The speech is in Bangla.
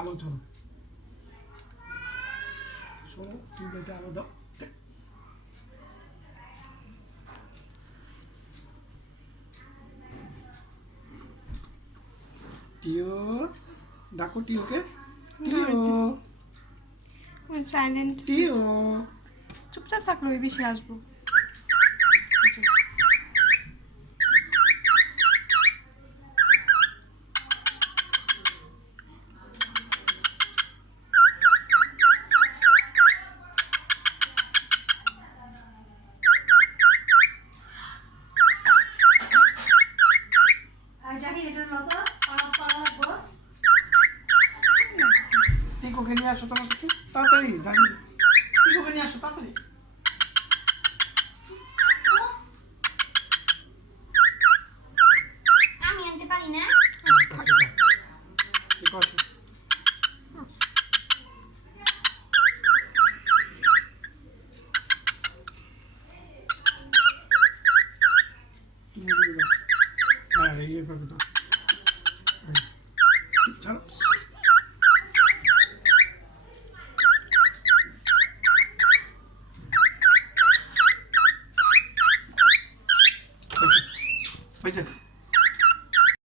আলো চলো শোনো টিউবলাইটে আলো দাও টিও ডাকো টিওকে টিও সাইলেন্ট টিও চুপচাপ থাকলো ওই বেশি আসবো টিকোকে নিয়ে আসো তোমার কাছে তাড়াতাড়ি জানি টিকোকে নিয়ে আসো তাড়াতাড়ি